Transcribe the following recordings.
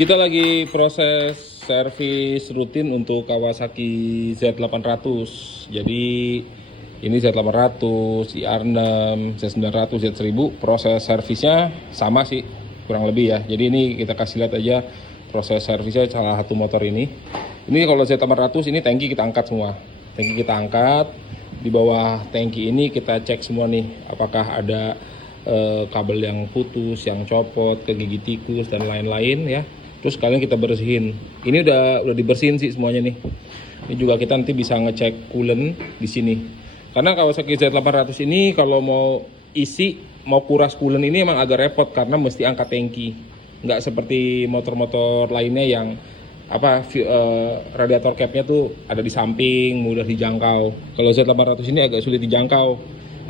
Kita lagi proses servis rutin untuk Kawasaki Z800. Jadi ini Z800, IR6, Z900, Z1000 proses servisnya sama sih kurang lebih ya. Jadi ini kita kasih lihat aja proses servisnya salah satu motor ini. Ini kalau Z800 ini tangki kita angkat semua. Tangki kita angkat, di bawah tangki ini kita cek semua nih apakah ada kabel yang putus, yang copot, kegigit tikus dan lain-lain ya. Terus kalian kita bersihin. Ini udah dibersihin sih semuanya nih. Ini juga kita nanti bisa ngecek coolant di sini. Karena Kawasaki Z800 ini kalau mau isi, mau kuras coolant ini emang agak repot karena mesti angkat tangki. Nggak seperti motor-motor lainnya yang radiator capnya tuh ada di samping, mudah dijangkau. Kalau Z800 ini agak sulit dijangkau.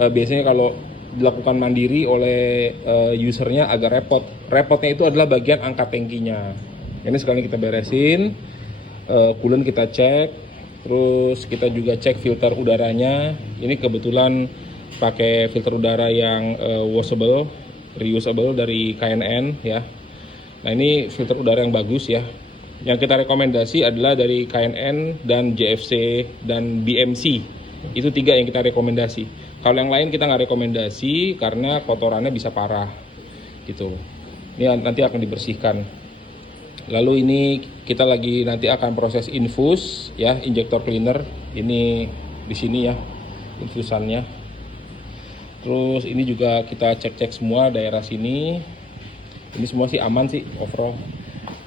Biasanya kalau dilakukan mandiri oleh usernya agak repot. Repotnya itu adalah bagian angkat tangkinya. Ini sekali kita beresin, coolant kita cek, terus kita juga cek filter udaranya. Ini kebetulan pakai filter udara yang washable, reusable dari KNN ya. Nah ini filter udara yang bagus ya. Yang kita rekomendasi adalah dari KNN dan JFC dan BMC. Itu 3 yang kita rekomendasi. Kalau yang lain kita nggak rekomendasi karena kotorannya bisa parah gitu. Ini nanti akan dibersihkan. Lalu ini kita lagi nanti akan proses infus ya, injector cleaner. Ini di sini ya infusannya. Terus ini juga kita cek-cek semua daerah sini. Ini semua sih aman sih overall.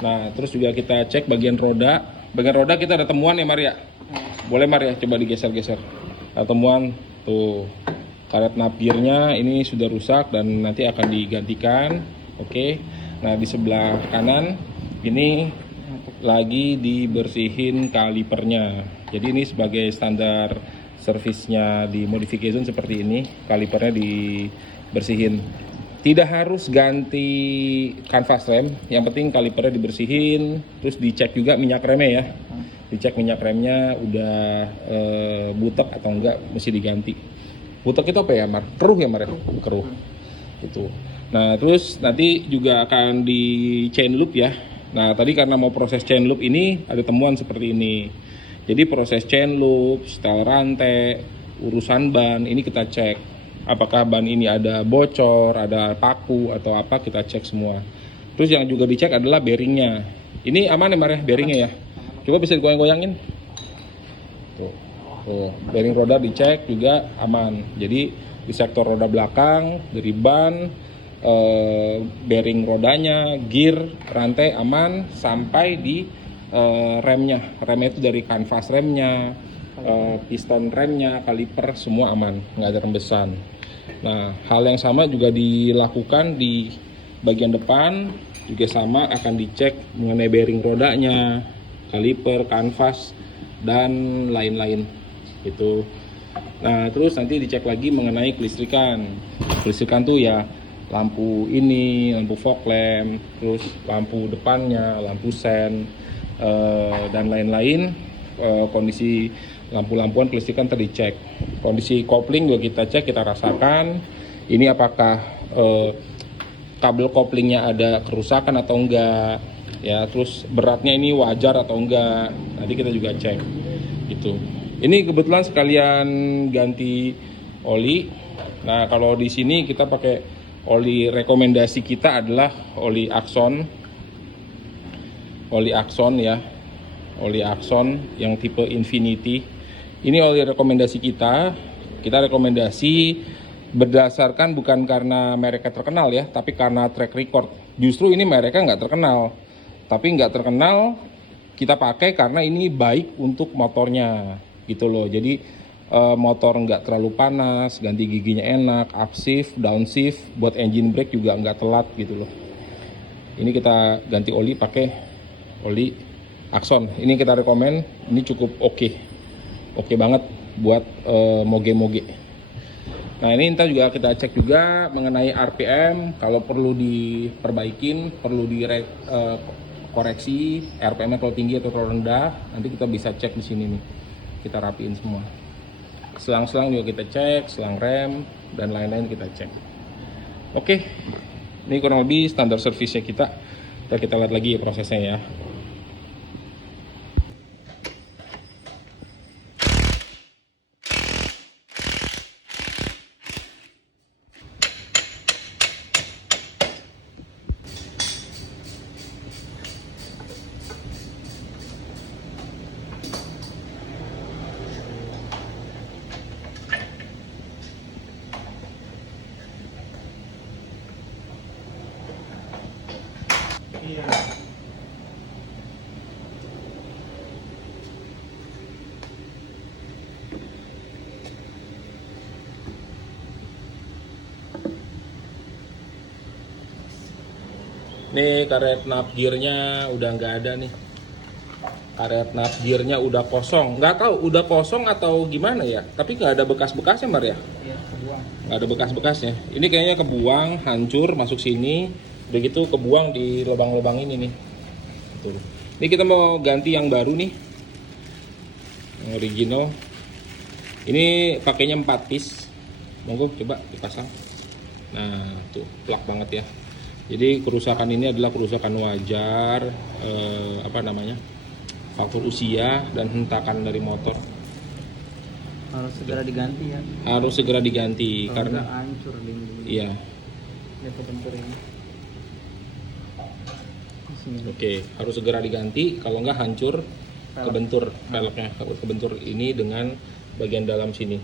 Nah terus juga kita cek bagian roda. Bagian roda kita ada temuan ya Maria. Boleh Maria coba digeser-geser. Ada temuan tuh, karet napirnya ini sudah rusak dan nanti akan digantikan. Oke. Nah di sebelah kanan ini lagi dibersihin kalipernya. Jadi ini sebagai standar servisnya di modification seperti ini, kalipernya dibersihin. Tidak harus ganti kanvas rem, yang penting kalipernya dibersihin. Terus dicek juga minyak remnya ya. Dicek minyak remnya udah butek atau enggak, mesti diganti. Butek itu apa ya Mar? Keruh ya Mar? Keruh itu. Nah terus nanti juga akan di chain loop ya. Nah tadi karena mau proses chain loop ini ada temuan seperti ini. Jadi proses chain loop, setel rantai, urusan ban ini kita cek. Apakah ban ini ada bocor, ada paku atau apa, kita cek semua. Terus yang juga dicek adalah bearingnya. Ini aman ya Mar ya bearingnya ya? Coba bisa digoyang-goyangin. Tuh, bearing roda dicek juga aman. Jadi di sektor roda belakang, dari ban, bearing rodanya, gear, rantai aman sampai di remnya. Remnya itu dari kanvas remnya, piston remnya, kaliper semua aman, nggak ada rembesan. Nah, hal yang sama juga dilakukan di bagian depan, juga sama akan dicek mengenai bearing rodanya, kaliper, kanvas, dan lain-lain itu. Nah terus nanti dicek lagi mengenai kelistrikan. Kelistrikan tuh ya lampu ini, lampu fog lamp, terus lampu depannya, lampu sen, dan lain-lain. Kondisi lampu-lampuan kelistrikan tadi cek. Kondisi kopling juga kita cek, kita rasakan ini apakah kabel koplingnya ada kerusakan atau enggak ya, terus beratnya ini wajar atau enggak, nanti kita juga cek gitu. Ini kebetulan sekalian ganti oli. Nah kalau di sini kita pakai oli, rekomendasi kita adalah oli Axon ya, oli Axon yang tipe Infinity. Ini oli rekomendasi kita rekomendasi berdasarkan bukan karena mereka terkenal ya, tapi karena track record. Justru ini mereka nggak terkenal, tapi nggak terkenal kita pakai karena ini baik untuk motornya gitu loh. Jadi motor nggak terlalu panas, ganti giginya enak, upshift, downshift, buat engine brake juga nggak telat gitu loh. Ini kita ganti oli pakai oli Axon. Ini kita rekomen, ini cukup oke banget buat moge-moge. Nah ini kita juga kita cek juga mengenai RPM, kalau perlu diperbaikin, perlu koreksi RPM-nya kalau tinggi atau terlalu rendah, nanti kita bisa cek di sini nih, kita rapiin semua. Selang-selang juga kita cek, selang rem dan lain-lain kita cek. Oke, ini kurang lebih standar servisnya kita. Kita lihat lagi prosesnya ya. Iya. Nih karet nafgirnya udah nggak ada nih. Karet nafgirnya udah kosong. Nggak tahu udah kosong atau gimana ya. Tapi nggak ada bekas-bekasnya Mar ya. Iya, kebuang. Nggak ada bekas-bekasnya. Ini kayaknya kebuang, hancur, masuk sini. Udah gitu kebuang di lubang-lubang ini nih. Betul. Ini kita mau ganti yang baru nih. Yang original. Ini pakainya 4 piece. Monggo coba dipasang. Nah, tuh plak banget ya. Jadi kerusakan ini adalah kerusakan wajar, faktor usia dan hentakan dari motor. Harus segera diganti ya. Harus segera diganti Kalau karena nggak hancur dinding. iya. Lihat kebentur ini. Sini. Oke, harus segera diganti kalau nggak hancur kebentur velgnya, kebentur ini dengan bagian dalam sini.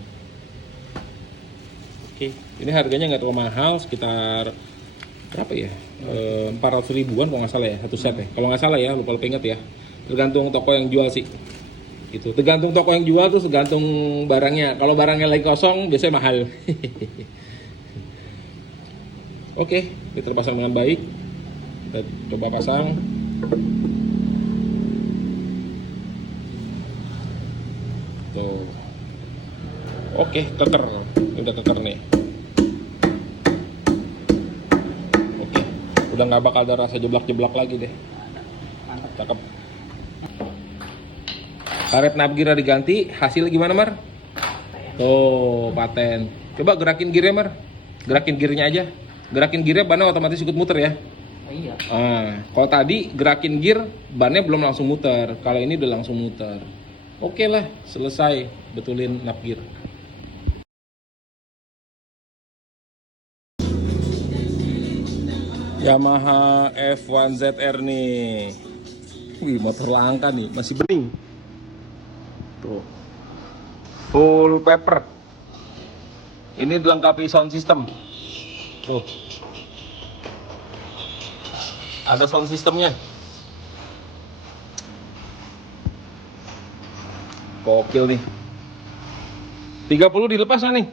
Oke, ini harganya nggak terlalu mahal, sekitar berapa ya? 400 ribuan kalau nggak salah ya, satu set ya. Kalau nggak salah ya, lupa ingat ya. Tergantung toko yang jual sih. Gitu. Tergantung toko yang jual tuh tergantung barangnya. Kalau barangnya lagi kosong biasanya mahal. Oke, ini terpasang dengan baik. Kita coba pasang. Tuh. Oke, keker. Udah keker nih. Oke, udah nggak bakal ada rasa jeblak-jeblak lagi deh. Cakep. Karet nafgirnya diganti, hasilnya gimana Mar? Tuh, paten. Coba gerakin gearnya Mar. Gerakin gearnya aja. Gerakin gearnya bannya otomatis ikut muter ya. Oh, iya. Kalau tadi gerakin gear, bannya belum langsung muter. Kalau ini udah langsung muter. Oke lah, selesai. Betulin nafgir. Yamaha F1ZR nih. Wih, motor langka nih, masih bening. Tuh. Full paper. Ini dilengkapi sound system. Tuh. Ada sound systemnya. Gokil nih. 30 dilepas nggak nih?